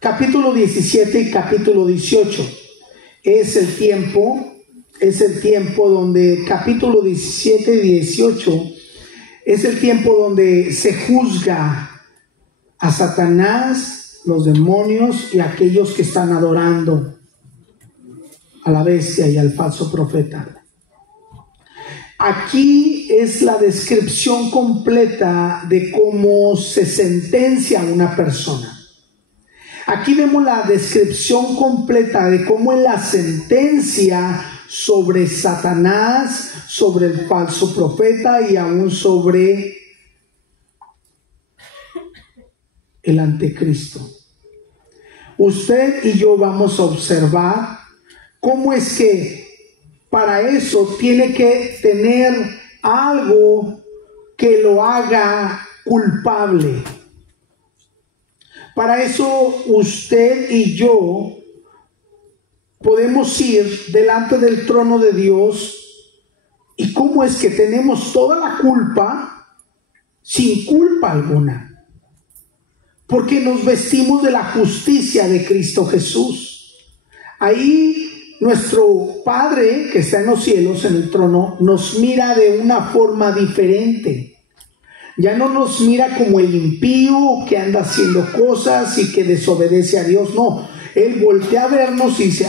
capítulo 17 y capítulo 18. Es el tiempo donde capítulo 17 y 18 es el tiempo donde se juzga a Satanás, los demonios y aquellos que están adorando a la bestia y al falso profeta. Aquí es la descripción completa de cómo se sentencia a una persona. Aquí vemos la descripción completa de cómo es la sentencia sobre Satanás, sobre el falso profeta y aún sobre el anticristo. Usted y yo vamos a observar cómo es que para eso tiene que tener algo que lo haga culpable. Para eso usted y yo podemos ir delante del trono de Dios. ¿Y cómo es que tenemos toda la culpa sin culpa alguna? Porque nos vestimos de la justicia de Cristo Jesús. Ahí nuestro Padre que está en los cielos, en el trono, nos mira de una forma diferente. Ya no nos mira como el impío que anda haciendo cosas y que desobedece a Dios. No, Él voltea a vernos y dice,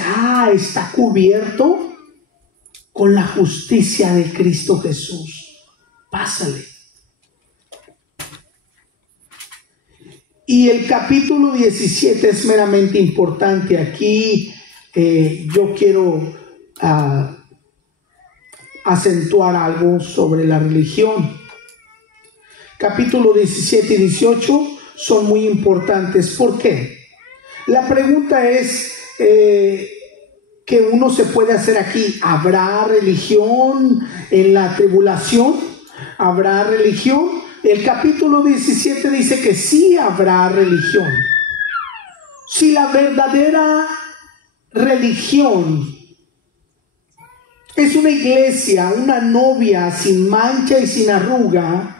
está cubierto con la justicia de Cristo Jesús. Pásale. Y el capítulo 17 es meramente importante. Aquí yo quiero acentuar algo sobre la religión. Capítulo 17 y 18 son muy importantes. ¿Por qué? La pregunta es que uno se puede hacer aquí. ¿Habrá religión en la tribulación? ¿Habrá religión? El capítulo 17 dice que sí habrá religión. Si la verdadera religión es una iglesia, una novia sin mancha y sin arruga,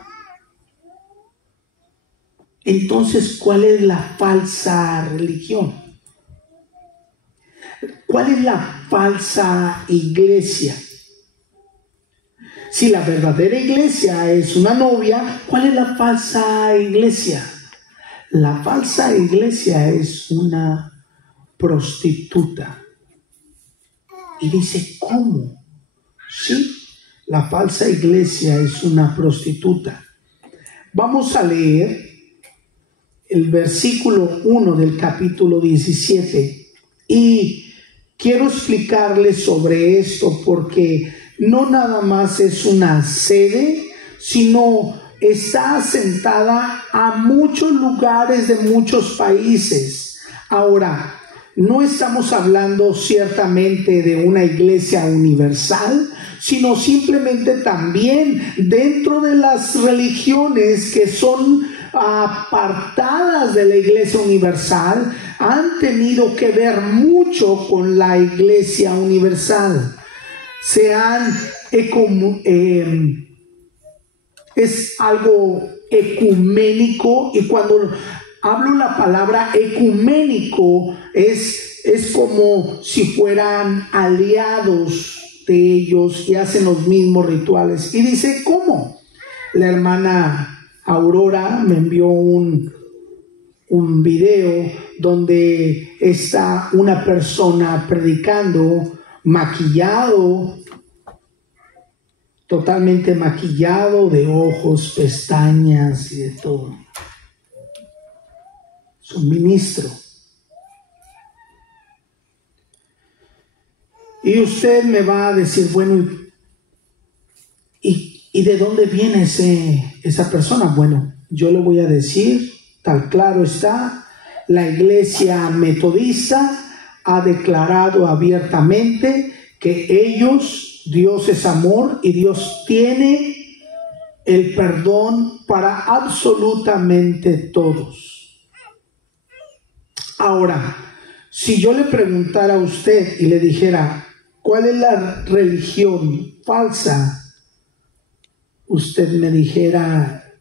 entonces, ¿cuál es la falsa religión? ¿Cuál es la falsa iglesia? Si la verdadera iglesia es una novia, ¿cuál es la falsa iglesia? La falsa iglesia es una prostituta. Y dice, ¿cómo? Sí, la falsa iglesia es una prostituta. Vamos a leer el versículo 1 del capítulo 17 y quiero explicarles sobre esto porque no nada más es una sede, sino está asentada a muchos lugares de muchos países. Ahora, no estamos hablando ciertamente de una iglesia universal, sino simplemente también dentro de las religiones que son apartadas de la iglesia universal, han tenido que ver mucho con la iglesia universal. Es algo ecuménico, y cuando hablo la palabra ecuménico es como si fueran aliados de ellos y hacen los mismos rituales. Y dice, ¿cómo? La hermana Aurora me envió un video donde está una persona predicando maquillado, totalmente maquillado, de ojos, pestañas y de todo. Es un ministro. Y usted me va a decir, bueno, ¿y de dónde viene esa persona? Bueno, yo le voy a decir, tal claro está, la iglesia metodista ha declarado abiertamente que ellos, Dios es amor y Dios tiene el perdón para absolutamente todos. Ahora, si yo le preguntara a usted y le dijera, ¿cuál es la religión falsa? Usted me dijera,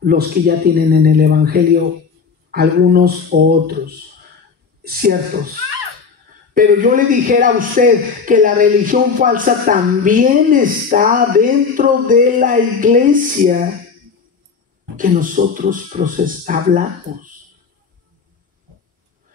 los que ya tienen en el Evangelio algunos otros, ciertos. Pero yo le dijera a usted que la religión falsa también está dentro de la iglesia que nosotros hablamos.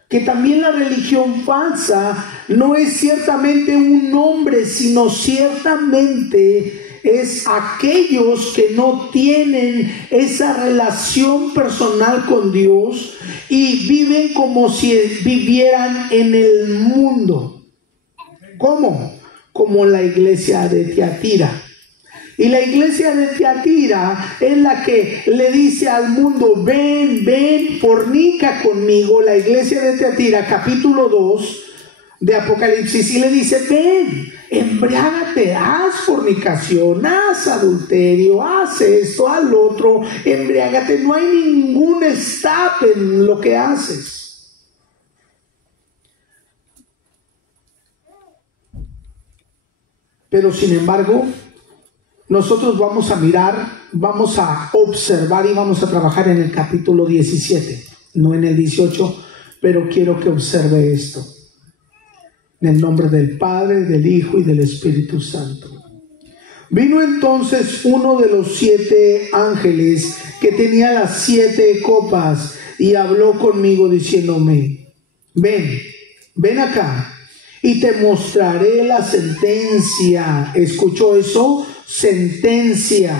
Que también la religión falsa no es ciertamente un nombre, sino ciertamente es aquellos que no tienen esa relación personal con Dios y viven como si vivieran en el mundo. ¿Cómo? Como la iglesia de Tiatira. Y la iglesia de Tiatira es la que le dice al mundo: ven, ven, fornica conmigo. La iglesia de Tiatira, capítulo 2 de Apocalipsis, y le dice: ven, embriágate, haz fornicación, haz adulterio, haz esto, haz lo otro, embriágate. No hay ningún stop en lo que haces. Pero sin embargo, nosotros vamos a mirar, vamos a observar y vamos a trabajar en el capítulo 17, no en el 18, pero quiero que observe esto. En el nombre del Padre, del Hijo y del Espíritu Santo. Vino entonces uno de los 7 ángeles que tenía las 7 copas y habló conmigo diciéndome: ven, ven acá y te mostraré la sentencia. ¿Escuchó eso? Sentencia.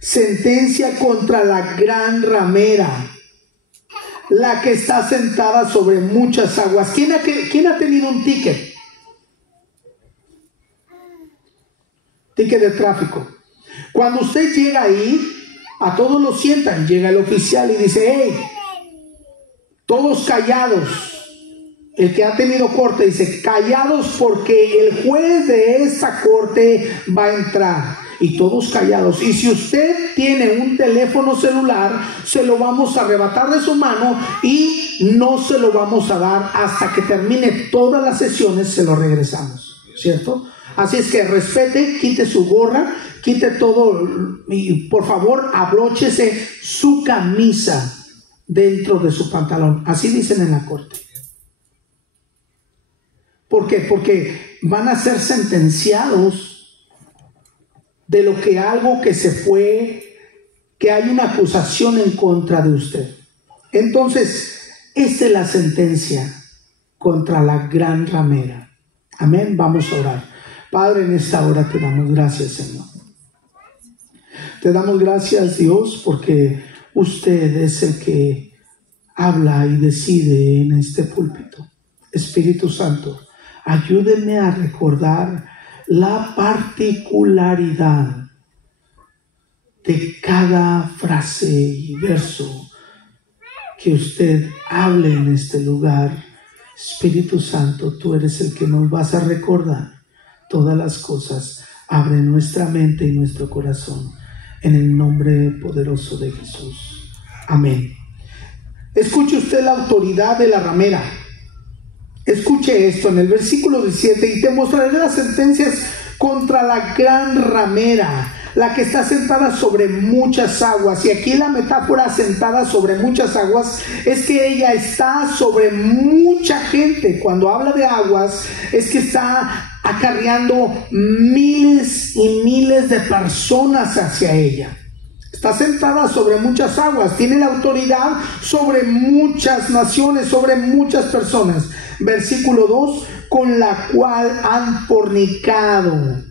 Sentencia contra la gran ramera, la que está sentada sobre muchas aguas. ¿Quién ha tenido un ticket? Ticket de tráfico. Cuando usted llega ahí, a todos los sientan. Llega el oficial y dice: hey, todos callados. El que ha tenido corte dice: callados, porque el juez de esta corte va a entrar. Y todos callados. Y si usted tiene un teléfono celular, se lo vamos a arrebatar de su mano y no se lo vamos a dar hasta que termine todas las sesiones. Se lo regresamos, ¿cierto? Así es que respete, quite su gorra, quite todo y por favor abróchese su camisa dentro de su pantalón. Así dicen en la corte. ¿Por qué? Porque van a ser sentenciados de lo que algo que se fue, que hay una acusación en contra de usted. Entonces, esta es la sentencia contra la gran ramera. Amén. Vamos a orar. Padre, en esta hora te damos gracias, Señor. Te damos gracias, Dios, porque usted es el que habla y decide en este púlpito. Espíritu Santo, ayúdeme a recordar la particularidad de cada frase y verso que usted hable en este lugar. Espíritu Santo, tú eres el que nos vas a recordar todas las cosas. Abre nuestra mente y nuestro corazón en el nombre poderoso de Jesús. Amén. Escuche usted la autoridad de la ramera. Escuche esto en el versículo 17: y te mostraré las sentencias contra la gran ramera, la que está sentada sobre muchas aguas. Y aquí la metáfora sentada sobre muchas aguas es que ella está sobre mucha gente. Cuando habla de aguas es que está acarreando miles y miles de personas hacia ella. Está sentada sobre muchas aguas, tiene la autoridad sobre muchas naciones, sobre muchas personas. Versículo 2: con la cual han fornicado.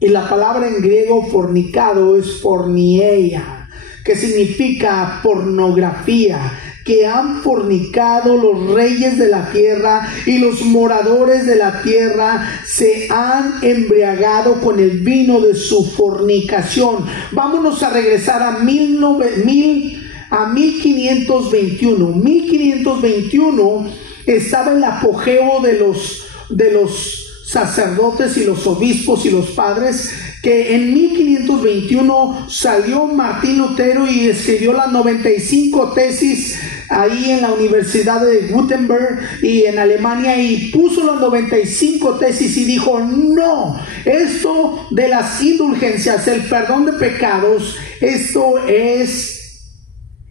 Y la palabra en griego fornicado es porneia, que significa pornografía, que han fornicado los reyes de la tierra y los moradores de la tierra se han embriagado con el vino de su fornicación. Vámonos a regresar a 1521. 1521 estaba el apogeo de los sacerdotes y los obispos y los padres, que en 1521 salió Martín Lutero y escribió las 95 tesis ahí en la Universidad de Gutenberg y en Alemania, y puso las 95 tesis y dijo: no, esto de las indulgencias, el perdón de pecados, esto es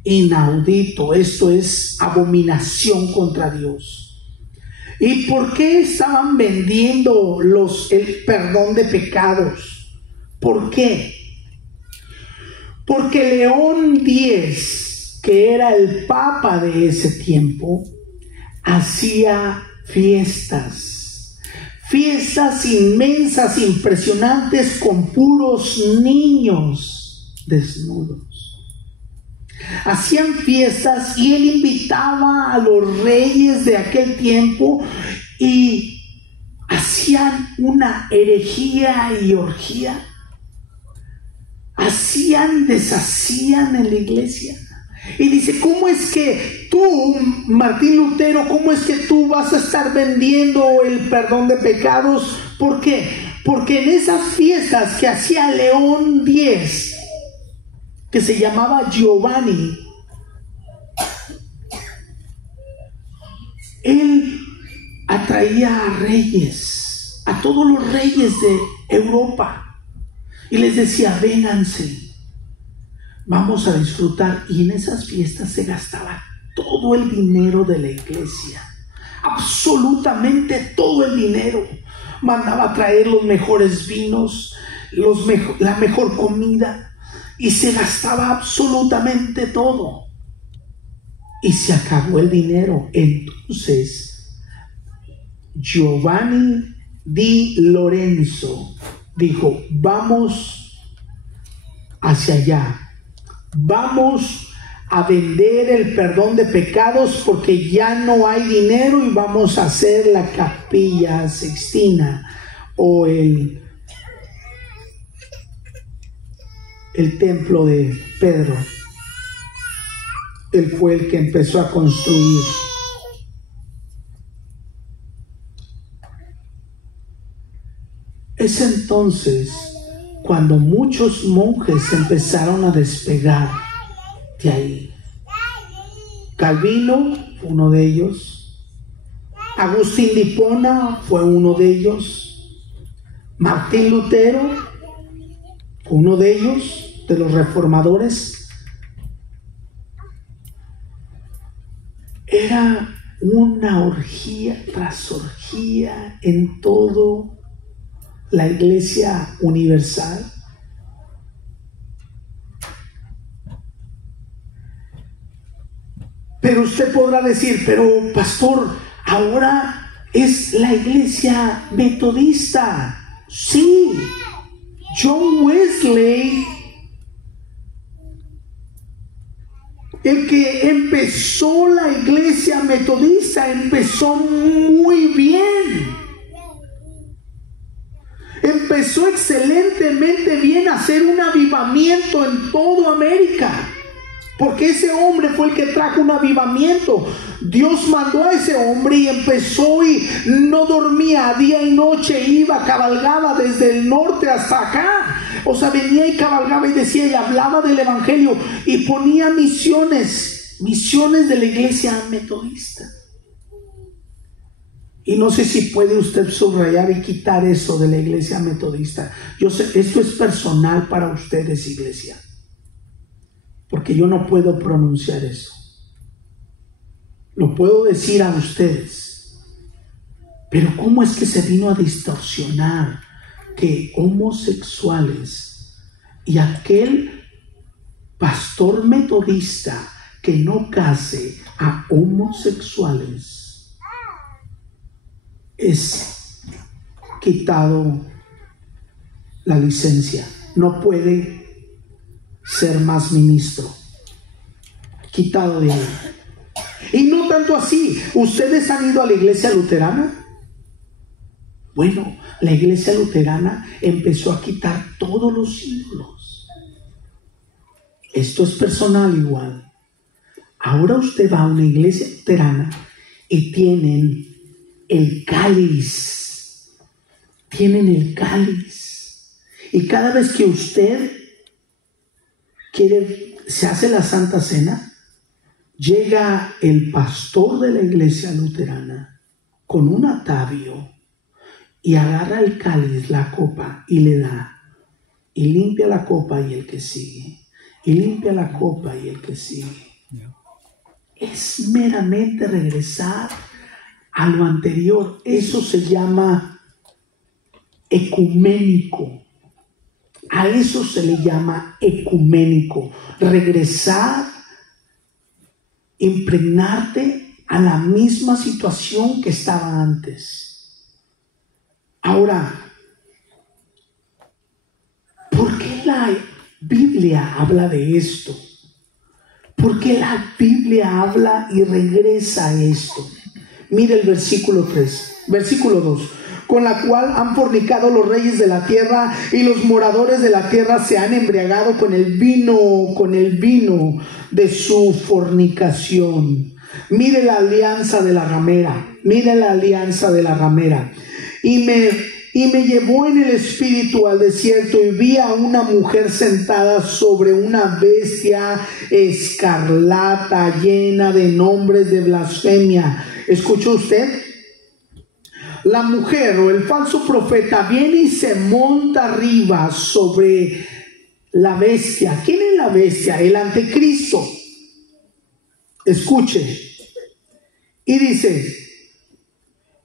inaudito. Esto es abominación contra Dios. ¿Y por qué estaban vendiendo el perdón de pecados? ¿Por qué? Porque León X, que era el papa de ese tiempo, hacía fiestas inmensas, impresionantes, con puros niños desnudos. Hacían fiestas y él invitaba a los reyes de aquel tiempo y hacían una herejía y orgía. Deshacían en la iglesia. Y dice, ¿cómo es que tú, Martín Lutero, cómo es que tú vas a estar vendiendo el perdón de pecados? ¿Por qué? Porque en esas fiestas que hacía León X, que se llamaba Giovanni, él atraía a reyes, a todos los reyes de Europa, y les decía, vénganse, vamos a disfrutar. Y en esas fiestas se gastaba todo el dinero de la iglesia, absolutamente todo el dinero. Mandaba a traer los mejores vinos, la mejor comida, y se gastaba absolutamente todo. Y se acabó el dinero. Entonces Giovanni di Lorenzo dijo, vamos hacia allá, vamos a vender el perdón de pecados porque ya no hay dinero, y vamos a hacer la Capilla Sixtina o el templo de Pedro. Él fue el que empezó a construir. Es entonces cuando muchos monjes empezaron a despegar de ahí. Calvino fue uno de ellos. Agustín de Hipona fue uno de ellos. Martín Lutero fue uno de ellos, de los reformadores. Era una orgía tras orgía en todo la iglesia universal. Pero usted podrá decir, pero pastor, ahora es la iglesia metodista. Sí, John Wesley, el que empezó la iglesia metodista, empezó muy bien. Empezó excelentemente bien a hacer un avivamiento en toda América, porque ese hombre fue el que trajo un avivamiento. Dios mandó a ese hombre y empezó, y no dormía día y noche, iba, cabalgaba desde el norte hasta acá. O sea, venía y cabalgaba y decía y hablaba del evangelio y ponía misiones de la iglesia metodista. Y no sé si puede usted subrayar y quitar eso de la iglesia metodista. Yo sé, esto es personal para ustedes, iglesia, porque yo no puedo pronunciar eso. Lo puedo decir a ustedes, pero ¿cómo es que se vino a distorsionar que homosexuales y aquel pastor metodista que no case a homosexuales es quitado la licencia? No puede ser más ministro, quitado de ahí. Y no tanto así. ¿Ustedes han ido a la iglesia luterana? Bueno, la iglesia luterana empezó a quitar todos los ídolos. Esto es personal igual. Ahora usted va a una iglesia luterana y tienen el cáliz. Tienen el cáliz. Y cada vez que usted se hace la Santa Cena, llega el pastor de la iglesia luterana con un atavio y agarra el cáliz, la copa, y le da, y limpia la copa y el que sigue, y limpia la copa y el que sigue. Es meramente regresar a lo anterior. Eso se llama ecuménico. A eso se le llama ecuménico. Regresar, impregnarte a la misma situación que estaba antes. Ahora, ¿por qué la Biblia habla de esto? ¿Por qué la Biblia habla y regresa a esto? Mire el versículo 2. Con la cual han fornicado los reyes de la tierra, y los moradores de la tierra se han embriagado con el vino de su fornicación. Mire la alianza de la ramera. Y me llevó en el espíritu al desierto, y vi a una mujer sentada sobre una bestia escarlata, llena de nombres de blasfemia. ¿Escuchó usted? La mujer o el falso profeta viene y se monta arriba sobre la bestia. ¿Quién es la bestia? El anticristo. Escuche. Y dice: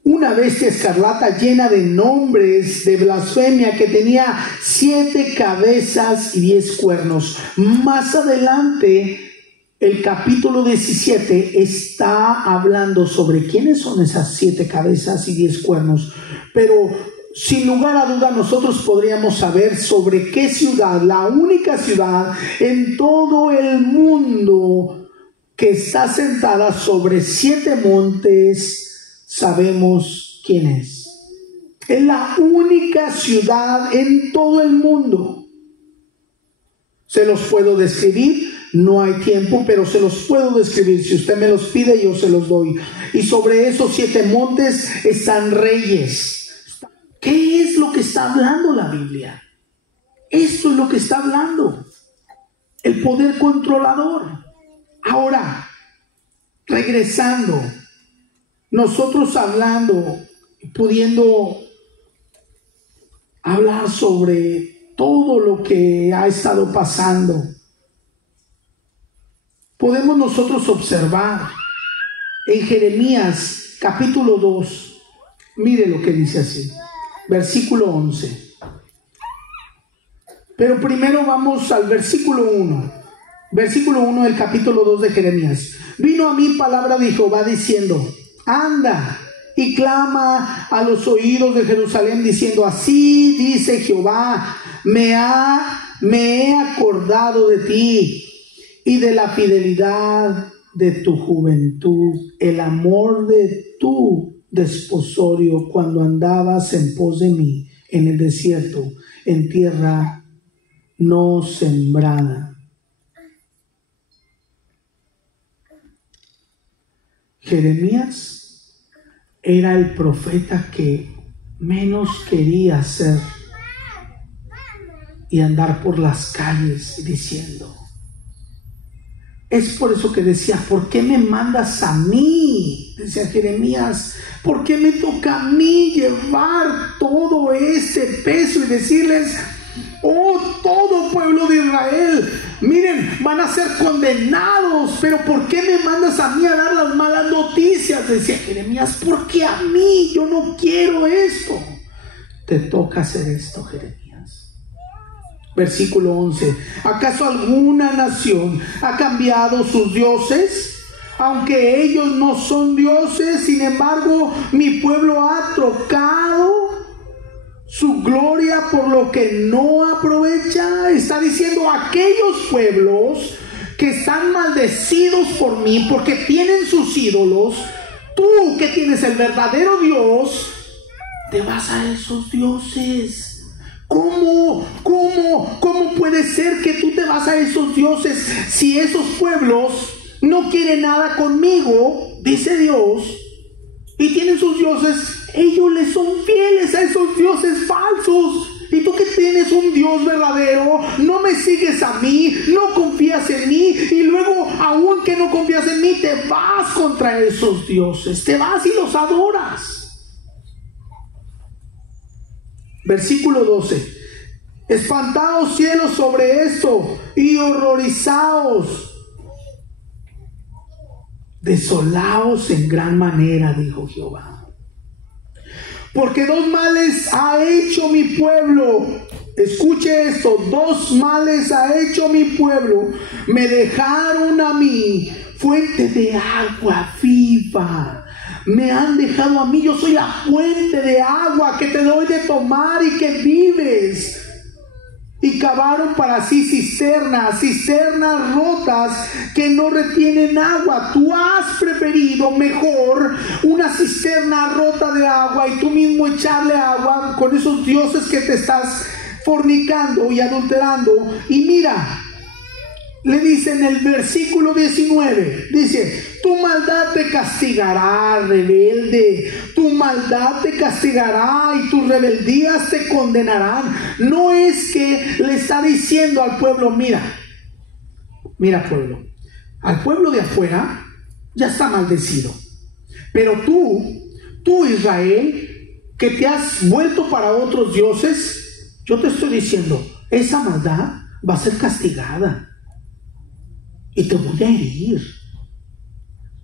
una bestia escarlata llena de nombres de blasfemia, que tenía 7 cabezas y 10 cuernos. Más adelante, el capítulo 17 está hablando sobre quiénes son esas 7 cabezas y 10 cuernos. Pero sin lugar a duda nosotros podríamos saber sobre qué ciudad, la única ciudad en todo el mundo que está sentada sobre 7 montes, sabemos quién es. Es la única ciudad en todo el mundo. Se los puedo describir. No hay tiempo, pero se los puedo describir. Si usted me los pide, yo se los doy. Y sobre esos 7 montes están reyes. ¿Qué es lo que está hablando la Biblia? Esto es lo que está hablando. El poder controlador. Ahora, regresando, nosotros hablando, pudiendo hablar sobre todo lo que ha estado pasando, podemos nosotros observar en Jeremías capítulo 2, mire lo que dice así, versículo 11. Pero primero vamos al versículo 1. Versículo 1 del capítulo 2 de Jeremías. Vino a mí palabra de Jehová diciendo: anda y clama a los oídos de Jerusalén, diciendo: así dice Jehová, me he acordado de ti y de la fidelidad de tu juventud, el amor de tu desposorio, cuando andabas en pos de mí en el desierto, en tierra no sembrada. Jeremías era el profeta que menos quería ser y andar por las calles diciendo. Es por eso que decía: ¿por qué me mandas a mí? Decía Jeremías, ¿por qué me toca a mí llevar todo este peso y decirles: oh, todo pueblo de Israel, miren, van a ser condenados, pero ¿por qué me mandas a mí a dar las malas noticias? Decía Jeremías, ¿por qué a mí? Yo no quiero esto. Te toca hacer esto, Jeremías. Versículo 11. ¿Acaso alguna nación ha cambiado sus dioses? Aunque ellos no son dioses, sin embargo, mi pueblo ha trocado su gloria por lo que no aprovecha. Está diciendo: aquellos pueblos que están maldecidos por mí porque tienen sus ídolos, tú que tienes el verdadero Dios, te vas a esos dioses. ¿Cómo puede ser que tú te vas a esos dioses si esos pueblos no quieren nada conmigo, dice Dios, y tienen sus dioses? Ellos les son fieles a esos dioses falsos. Y tú que tienes un Dios verdadero, no me sigues a mí, no confías en mí, y luego, aun que no confías en mí, te vas contra esos dioses, te vas y los adoras. Versículo 12. Espantaos cielos sobre esto y horrorizaos Desolaos en gran manera, dijo Jehová. Porque 2 males ha hecho mi pueblo. Escuche esto, 2 males ha hecho mi pueblo. Me dejaron a mí fuente de agua viva. Me han dejado a mí, yo soy la fuente de agua que te doy de tomar y que vives. Y cavaron para sí cisternas rotas que no retienen agua. Tú has preferido mejor una cisterna rota de agua y tú mismo echarle agua con esos dioses que te estás fornicando y adulterando. Y mira, le dice en el versículo 19, dice: tu maldad te castigará, rebelde, tu maldad te castigará y tus rebeldías te condenarán. No es que le está diciendo al pueblo: mira pueblo, al pueblo de afuera ya está maldecido, pero tú Israel, que te has vuelto para otros dioses, yo te estoy diciendo, esa maldad va a ser castigada. Y te voy a herir.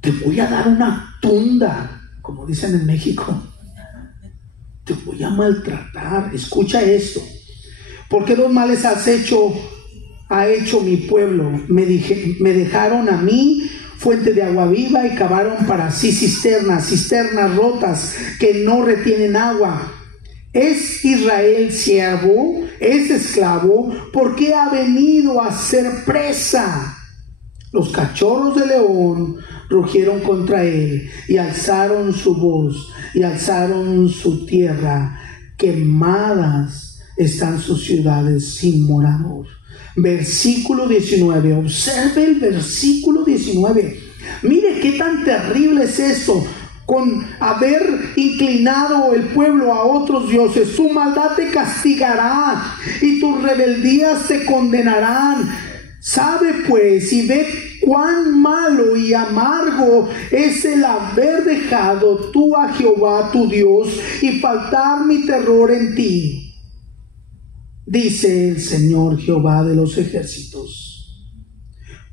Te voy a dar una tunda, como dicen en México. Te voy a maltratar. Escucha esto. Porque 2 males ha hecho mi pueblo. Me dejaron a mí fuente de agua viva y cavaron para sí cisternas rotas que no retienen agua. ¿Es Israel siervo? ¿Es esclavo? ¿Por qué ha venido a ser presa? Los cachorros de león rugieron contra él y alzaron su voz y alzaron su tierra. Quemadas están sus ciudades sin morador. Versículo 19. Observe el versículo 19. Mire qué tan terrible es esto. Con haber inclinado el pueblo a otros dioses, tu maldad te castigará y tus rebeldías te condenarán. Sabe pues y ve cuán malo y amargo es el haber dejado tú a Jehová tu Dios y faltar mi terror en ti, dice el Señor Jehová de los ejércitos.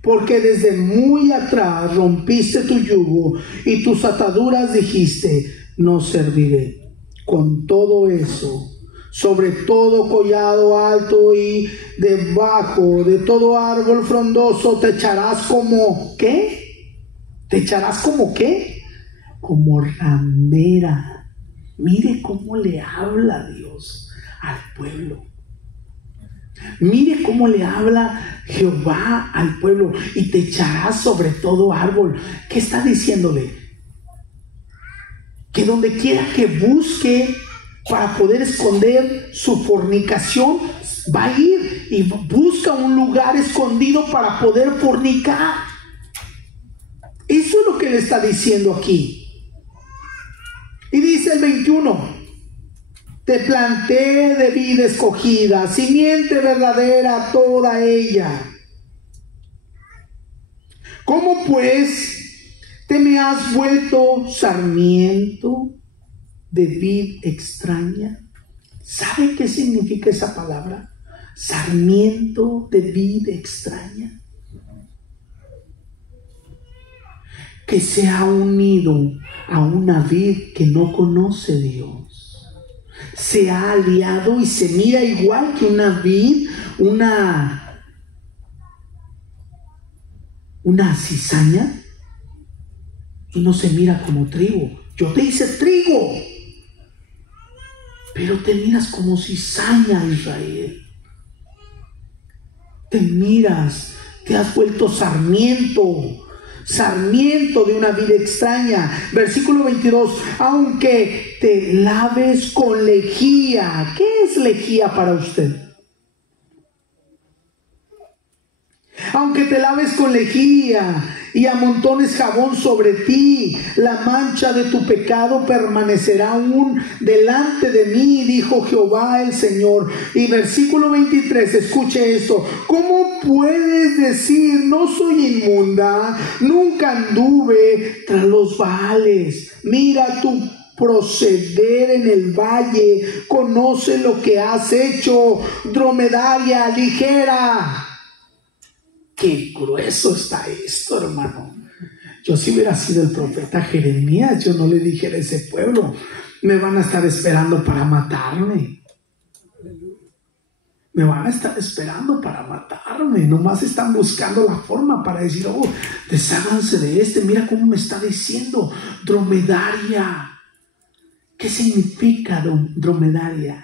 Porque desde muy atrás rompiste tu yugo y tus ataduras dijiste: no serviré. Con todo eso, sobre todo collado alto y debajo de todo árbol frondoso te echarás como ¿qué? ¿Te echarás como qué? Como ramera. Mire cómo le habla Dios al pueblo. Mire cómo le habla Jehová al pueblo. Y te echarás sobre todo árbol. ¿Qué está diciéndole? Que donde quiera que busque para poder esconder su fornicación, va a ir y busca un lugar escondido para poder fornicar. Eso es lo que le está diciendo aquí. Y dice el 21: te planté de vid escogida, simiente verdadera toda ella. ¿Cómo pues te me has vuelto sarmiento de vid extraña? ¿Sabe qué significa esa palabra? Sarmiento de vid extraña. Que se ha unido a una vid que no conoce Dios. Se ha aliado y se mira igual que una vid, una cizaña, y no se mira como trigo. Yo te hice trigo, pero te miras como cizaña, Israel. Te miras, te has vuelto sarmiento de una vida extraña. Versículo 22: aunque te laves con lejía. ¿Qué es lejía para usted? Aunque te laves con lejía y amontones jabón sobre ti, la mancha de tu pecado permanecerá aún delante de mí, dijo Jehová el Señor. Y versículo 23, escuche esto: ¿cómo puedes decir no soy inmunda? Nunca anduve tras los Baales. Mira tu proceder en el valle, conoce lo que has hecho, dromedaria ligera. Qué grueso está esto, hermano. Yo si hubiera sido el profeta Jeremías, yo no le dijera a ese pueblo, me van a estar esperando para matarme. Me van a estar esperando para matarme. Nomás están buscando la forma para decir, oh, desháganse de este. Mira cómo me está diciendo dromedaria. ¿Qué significa dromedaria?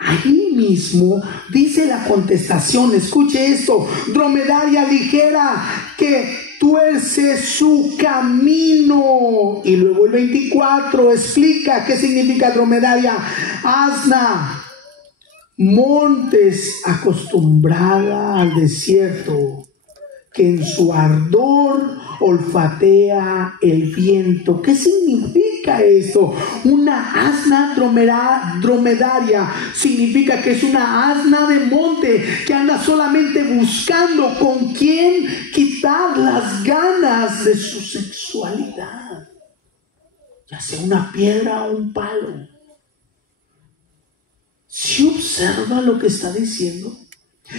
Ahí mismo dice la contestación. Escuche esto. Dromedaria ligera que tuerce su camino. Y luego el 24 explica qué significa dromedaria. Asna. Montes acostumbrada al desierto, que en su ardor olfatea el viento. ¿Qué significa esto? Una asna dromedaria significa que es una asna de monte que anda solamente buscando con quién quitar las ganas de su sexualidad, ya sea una piedra o un palo. ¿Sí observa lo que está diciendo?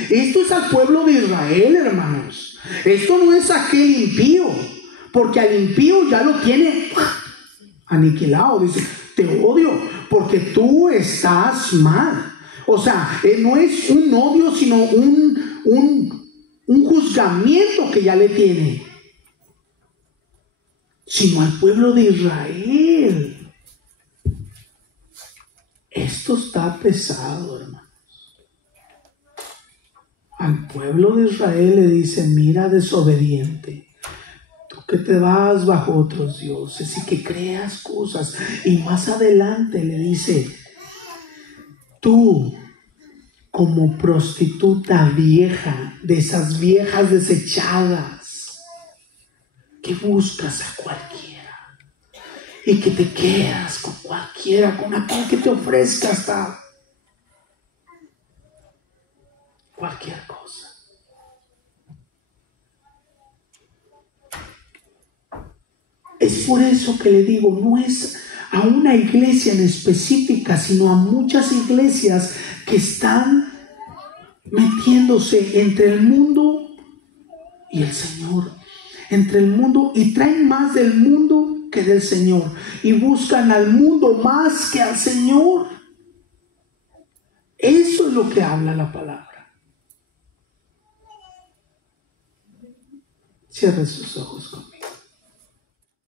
Esto es al pueblo de Israel, hermanos. Esto no es aquel impío, porque al impío ya lo tiene aniquilado. Dice, te odio porque tú estás mal. O sea, no es un odio, sino un juzgamiento que ya le tiene. Sino al pueblo de Israel. Esto está pesado, hermanos. Al pueblo de Israel le dice, mira, desobediente, tú que te vas bajo otros dioses y que creas cosas. Y más adelante le dice, tú como prostituta vieja, de esas viejas desechadas, que buscas a cualquiera y que te quedas con cualquiera, con aquel que te ofrezca hasta cualquier cosa. Es por eso que le digo, no es a una iglesia en específica, sino a muchas iglesias que están metiéndose entre el mundo y el Señor, entre el mundo, y traen más del mundo que del Señor, y buscan al mundo más que al Señor. Eso es lo que habla la palabra. Cierre sus ojos conmigo.